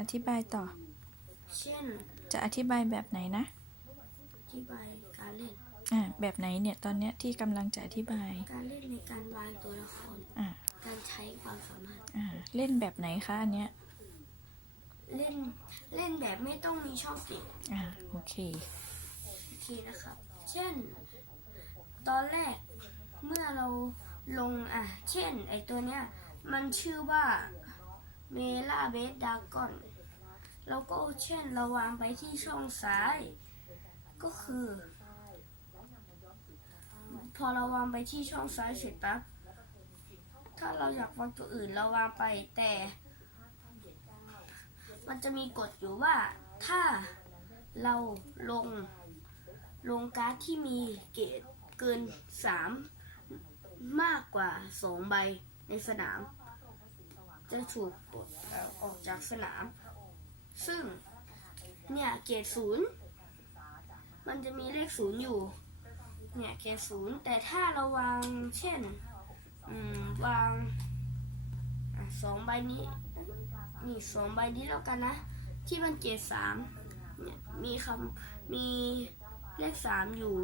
อธิบายต่อ เช่น จะอธิบายแบบไหนนะ อธิบายการเล่น อ่า แบบไหนเนี่ย ตอนเนี้ยที่กำลังจะอธิบาย การเล่นในการวางตัวละคร อ่า การใช้ความสามารถ อ่า เล่นแบบไหนคะอันเนี้ย เล่น เล่นแบบไม่ต้องมีช่องเก็บอ่า โอเคโอเคนะครับ เช่น ตอนแรกเมื่อเราลงอะ เช่น ไอตัวเนี้ย มันชื่อว่าเมล่าเบสดากอน แล้วก็เช่นเราวางไปที่ช่องซ้าย ก็คือ พอเราวางไปที่ช่องซ้ายเสร็จปั๊บถ้าเราอยากวางตัวอื่นเราวางไปแต่ มันจะมีกฎอยู่ว่าถ้าเราลงลงการ์ดที่มีเกรดเกินสามมากกว่าสองใบในสนาม จะถูกปลดออกจากสนาม ซึ่งเนี่ยเกรดศูนย์มันจะมีเลขศูนย์อยู่ เนี่ยเกรดศูนย์แต่ถ้าเราวางเช่นวางอสองใบนี้นี่สองใบนี้แล้วกันนะ ที่มันเกรดสามเนี่ยมีคำมีเลขสามอยู่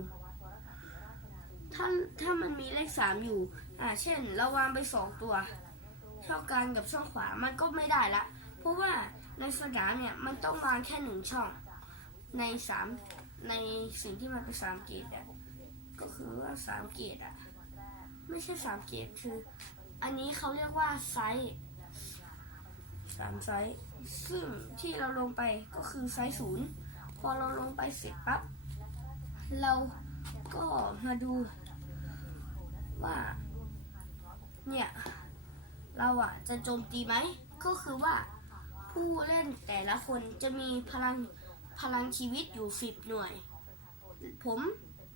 ถ้าถ้ามันมีเลขสามอยู่ อ่าเช่น เราวางไปสองตัวช่องกลางกับช่องขวามันก็ไม่ได้ละ เพราะว่า ในสนามเนี่ยมันต้องวางแค่หนึ่งช่องในสามในสิ่งที่มันเป็นสามเกตอะก็คือว่าสามเกตอะไม่ใช่สามเกตคือ อันนี้เขาเรียกว่าไซส์สามไซส์ซึ่งที่เราลงไปก็คือไซส์ศูนย์พอเราลงไปเสร็จปั๊บเราก็มาดูว่าเนี่ย เราอะจะโจมตีไหมก็คือว่า ผู้เล่นแต่ละคนจะมีพลังพลังชีวิตอยู่สิบหน่วย ผม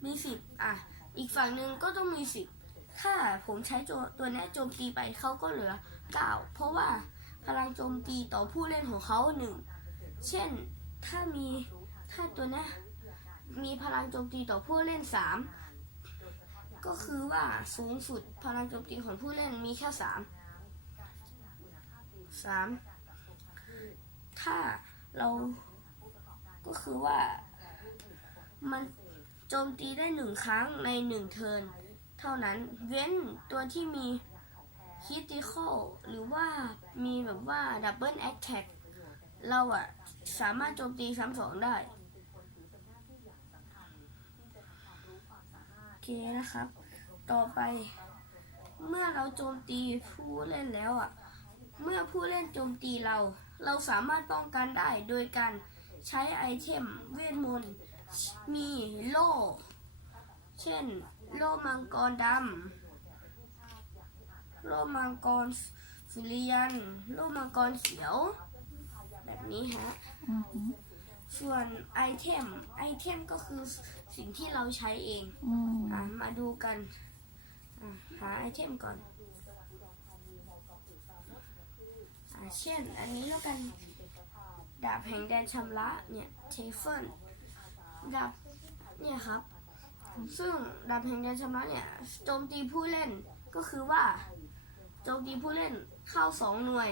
มีสิบอะ อีกฝั่งหนึ่งก็ต้องมีสิบถ้าผมใช้ตัวนี้โจมตีไปเขาก็เหลือเก้าเพราะว่าพลังโจมตีต่อผู้เล่นของเขาหนึ่งเช่นถ้ามีถ้าตัวนี้มีพลังโจมตีต่อผู้เล่นสามก็คือว่าสูงสุดพลังโจมตีของผู้เล่นมีแค่สามสาม ถ้าเราก็คือว่า มันโจมตีได้หนึ่งครั้งในหนึ่งเทิร์นเท่านั้นเว้นตัวที่มีคิติคอลหรือว่ามีแบบว่าดับเบิลแอคแท็กเราอะสามารถโจมตีซ้ำสองได้โอเคนะครับ ต่อไป เมื่อเราโจมตีผู้เล่นแล้วอะเมื่อผู้เล่นโจมตีเรา เราสามารถป้องกันได้โดยการใช้ไอเทมเวทมนต์มีโล่ เช่น โล่มังกรดำ โล่มังกรสุริยัน โล่มังกรเขียว แบบนี้ฮะอือหือส่วนไอเทม ไอเทมก็คือสิ่งที่เราใช้เองอืมอะ มาดูกันอะหาไอเทมก่อนอะ เช่น อันนี้แล้วกัน ดาบแห่งแดนชำระเนี่ยเทเฟิลดาบเนี่ยครับ ซึ่งดาบแห่งแดนชำระเนี่ยโจมตีผู้เล่นก็คือว่าโจมตีผู้เล่นเข้าสองหน่วย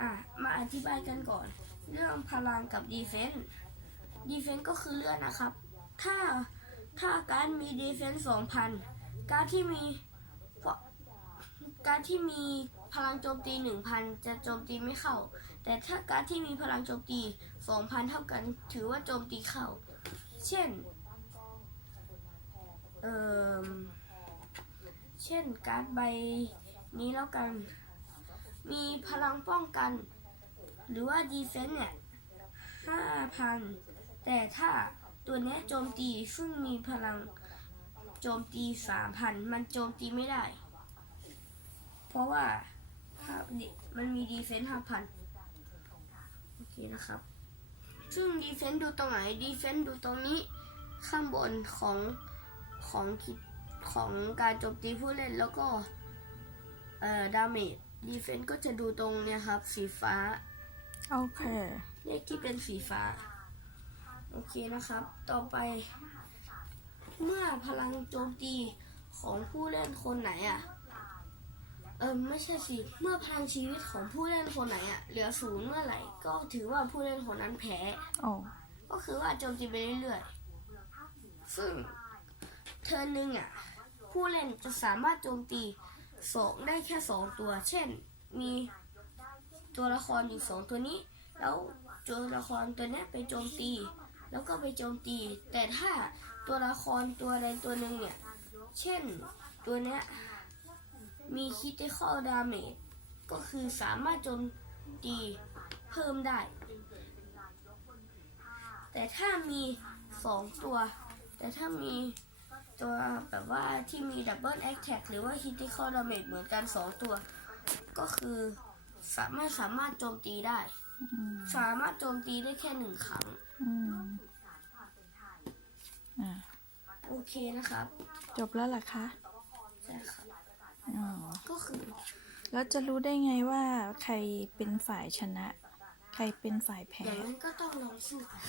อะ มาอธิบายกันก่อน เรื่องพลังกับดีเฟนส์ดีเฟนส์ก็คือเลือดนะครับ ถ้าถ้าการมีดีเฟนส์สองพันการที่มีการที่มี พลังโจมตีหนึ่งพันจะโจมตีไม่เข้า แต่ถ้าการที่มีพลังโจมตีสองพันเท่ากัน ถือว่าโจมตีเข้า เช่น เอ่อ เช่นการใบนี้แล้วกัน มีพลังป้องกัน หรือว่าดีเฟนเนี่ยห้าพันแต่ถ้าตัวนี้โจมตีซึ่งมีพลังโจมตีสามพันมันโจมตีไม่ได้ เพราะว่า ถ้ามันมีดีเฟนส์ห้าพันโอเคนะครับ ซึ่งดีเฟนส์ดูตรงไหนดีเฟนส์ดูตรงนี้ข้างบนของของคิดของการโจมตีผู้เล่นแล้วก็ เอ่อดาเมจดีเฟนส์ก็จะดูตรงเนี่ยครับ สีฟ้า โอเค เลขที่เป็นสีฟ้า โอเคนะครับ ต่อไป เมื่อพลังโจมตีของผู้เล่นคนไหนอะ เออไม่ใช่สิ เมื่อพลังชีวิตของผู้เล่นคนไหนอะเหลือศูนย์เมื่อไหร่ก็ถือว่าผู้เล่นคนนั้นแพ้โอ้ก็คือว่าโจมตีไปเรื่อยๆ ซึ่งเทิร์นหนึ่งอะผู้เล่นจะสามารถโจมตีสองได้แค่สองตัว เช่น มีตัวละครอยู่สองตัวนี้ แล้วตัวละครตัวเนี้ยไปโจมตี แล้วก็ไปโจมตี แต่ถ้าตัวละครตัวใดตัวหนึ่งเนี่ย เช่นตัวเนี้ย มีคิติคอลดาเมจก็คือสามารถโจมตีเพิ่มได้ แต่ถ้ามีสองตัว แต่ถ้ามีตัวแบบว่าที่มีดับเบิลแอคแท็กหรือว่าคิติคอลดาเมจเหมือนกันสองตัว ก็คือสามารถสามารถโจมตีได้อืมสามารถโจมตีได้แค่หนึ่งครั้งอืมอ่าโอเคนะครับ จบแล้วเหรอคะใช่ครับอ๋อ ก็คือแล้วจะรู้ได้ไงว่าใครเป็นฝ่ายชนะ ใครเป็นฝ่ายแพ้อย่างนั้นก็ต้องลองสู้กัน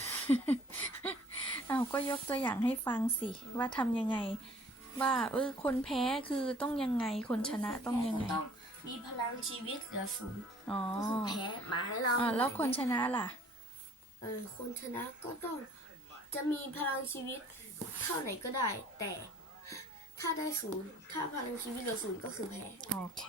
อ้าวก็ยกตัวอย่างให้ฟังสิ ว่าทำยังไง ว่าเออคนแพ้คือต้องยังไงคนชนะต้องยังไง ต้องมีพลังชีวิตเหลือศูนย์อ๋อก็คือแพ้หมาเราอ่าแล้วคนชนะล่ะเออคนชนะก็ต้องจะมีพลังชีวิตเท่าไหนก็ได้ แต่ ถ้าได้ศูนย์ถ้าพลังชีวิตเหลือศูนย์ก็คือแพ้ โอเค